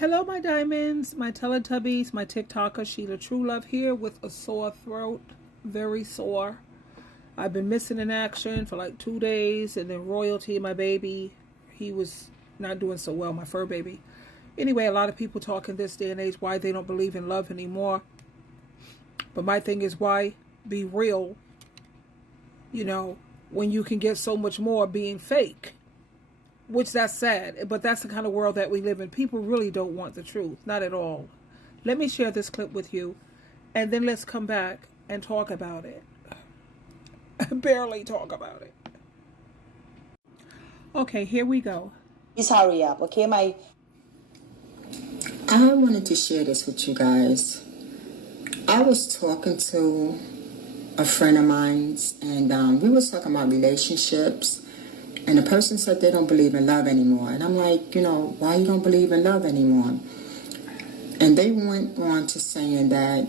Hello, my diamonds, my Teletubbies, my TikToker, SheilaTruelove here with a sore throat. Very sore. I've been missing in action for like 2 days, and then Royalty, my baby, he was not doing so well, my fur baby. Anyway, a lot of people talk in this day and age why they don't believe in love anymore. But my thing is, why be real, when you can get so much more being fake? Which that's sad, but that's the kind of world that we live in. People really don't want the truth, not at all. Let me share this clip with you, and then let's come back and talk about it. Barely talk about it. Okay, here we go. Please hurry up, okay? I wanted to share this with you guys. I was talking to a friend of mine, and we was talking about relationships. And the person said they don't believe in love anymore. And I'm like, why you don't believe in love anymore? And they went on to saying that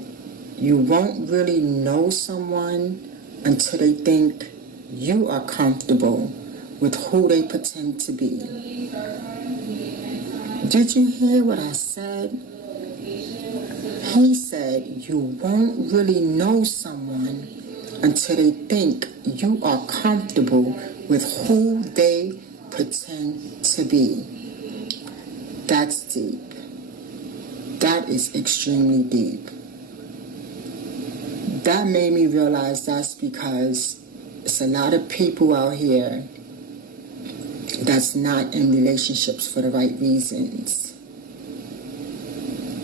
you won't really know someone until they think you are comfortable with who they pretend to be. Did you hear what I said? He said you won't really know someone until they think you are comfortable with who they pretend to be. That's deep. That is extremely deep. That made me realize that's because it's a lot of people out here that's not in relationships for the right reasons.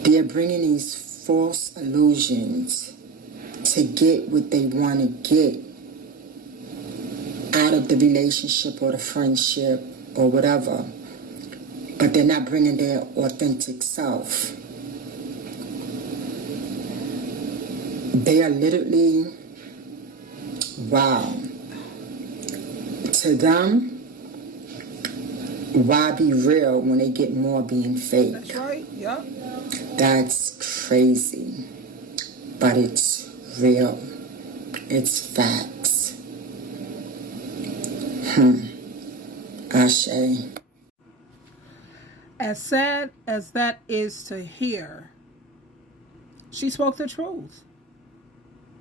They're bringing these false illusions to get what they want to get out of the relationship or the friendship or whatever, but they're not bringing their authentic self. They are literally, wow. To them, why be real when they get more being fake? That's right, yeah. That's crazy, but it's real. It's facts. Ashe. As sad as that is to hear, she spoke the truth.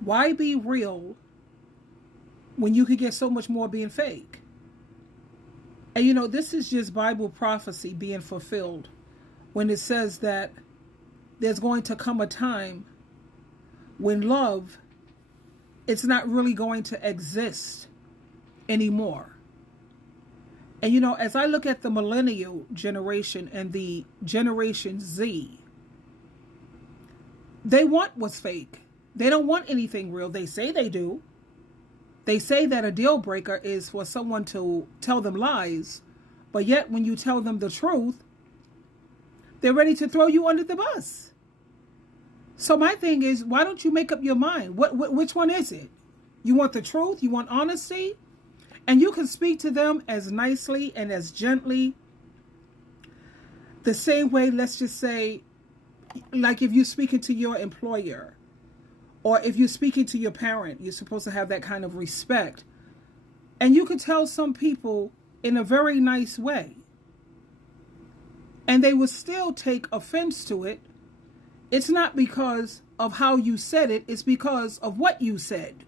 Why be real when you could get so much more being fake? And this is just Bible prophecy being fulfilled when it says that there's going to come a time when love, it's not really going to exist anymore. And as I look at the millennial generation and the Generation Z, they want what's fake. They don't want anything real. They say they do. They say that a deal breaker is for someone to tell them lies, but yet when you tell them the truth, they're ready to throw you under the bus. So my thing is, why don't you make up your mind? Which one is it? You want the truth? You want honesty? And you can speak to them as nicely and as gently. The same way, let's just say, like if you're speaking to your employer, or if you're speaking to your parent, you're supposed to have that kind of respect. And you could tell some people in a very nice way, and they would still take offense to it. It's not because of how you said it, it's because of what you said.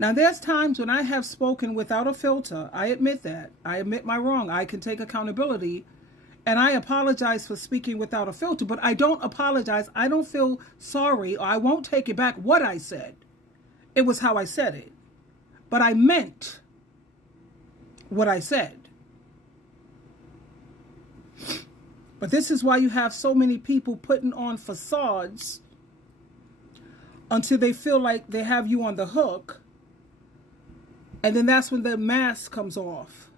Now, there's times when I have spoken without a filter. I admit that. I admit my wrong. I can take accountability. And I apologize for speaking without a filter. But I don't apologize. I don't feel sorry, or I won't take it back what I said. It was how I said it. But I meant what I said. But this is why you have so many people putting on facades until they feel like they have you on the hook. And then that's when the mask comes off.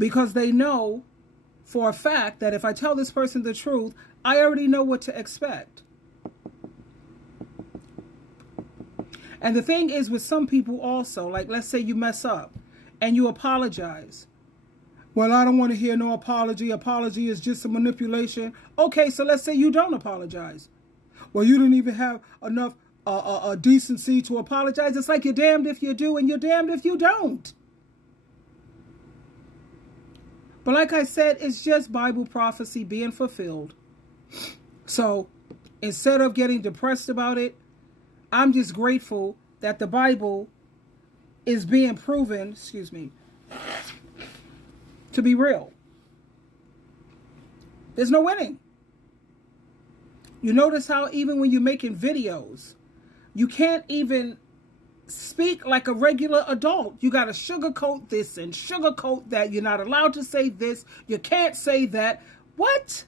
Because they know for a fact that if I tell this person the truth, I already know what to expect. And the thing is with some people also, like let's say you mess up and you apologize. Well, I don't want to hear no apology. Apology is just a manipulation. Okay, so let's say you don't apologize. Well, you didn't even have enough decency to apologize. It's like you're damned if you do and you're damned if you don't. But like I said, it's just Bible prophecy being fulfilled. So instead of getting depressed about it, I'm just grateful that the Bible is being proven, to be real. There's no winning. You notice how even when you're making videos, you can't even speak like a regular adult. You got to sugarcoat this and sugarcoat that. You're not allowed to say this. You can't say that. What?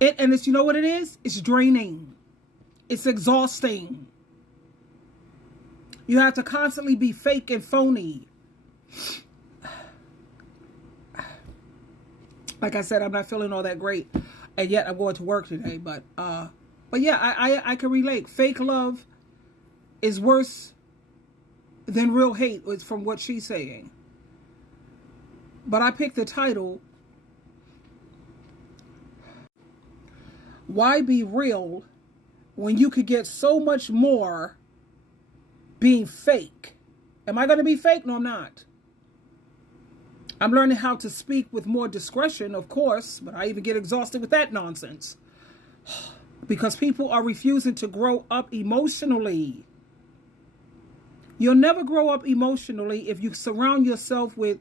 And it's, you know what it is? It's draining. It's exhausting. You have to constantly be fake and phony. Like I said, I'm not feeling all that great, and yet I'm going to work today. But yeah, I can relate. Fake love is worse than real hate, from what she's saying. But I picked the title, "Why Be Real When You Could Get So Much More Being Fake?" Am I going to be fake? No, I'm not. I'm learning how to speak with more discretion, of course, but I even get exhausted with that nonsense. Because people are refusing to grow up emotionally. You'll never grow up emotionally if you surround yourself with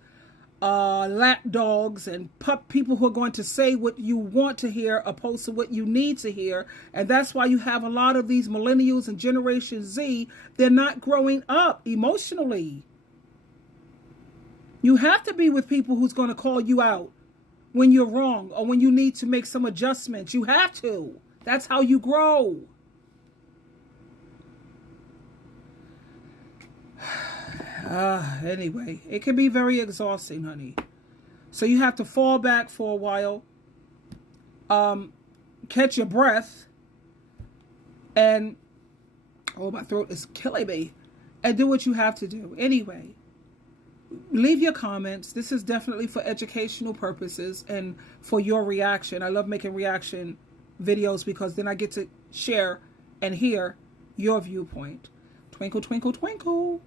lap dogs and people who are going to say what you want to hear opposed to what you need to hear. And that's why you have a lot of these millennials and Generation Z. They're not growing up emotionally. You have to be with people who's going to call you out when you're wrong or when you need to make some adjustments. You have to. That's how you grow. Anyway, it can be very exhausting, honey. So you have to fall back for a while, catch your breath, and, oh, my throat is killing me, and do what you have to do. Anyway, leave your comments. This is definitely for educational purposes and for your reaction. I love making reaction videos because then I get to share and hear your viewpoint. Twinkle, twinkle, twinkle.